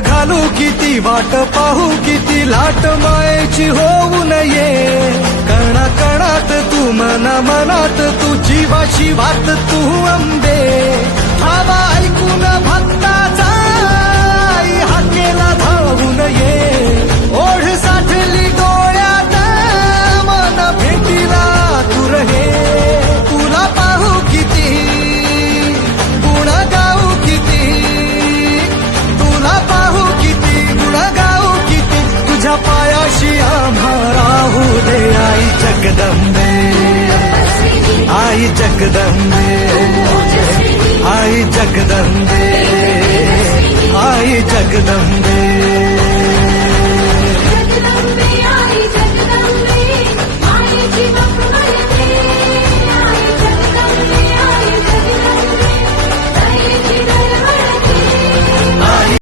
घालू किती वाट पाहू किती लाट मायेची होऊ नये कणा कणात तू मना मनात तू जीवाची वात तू अंबे ठावा ऐकून भक्ताचा आई हाकेला धावून ये ओढ साठली डोळ्यात मन भेटीला तू रहे तुला पाहू किती गुण गाऊ किती तुला पाहू किती गुण गाऊ किती तुझ्या पायाशी आम्हा राहू दे आई जगदंबे आई जगदंबे आई जगदंबे आई जगदंबे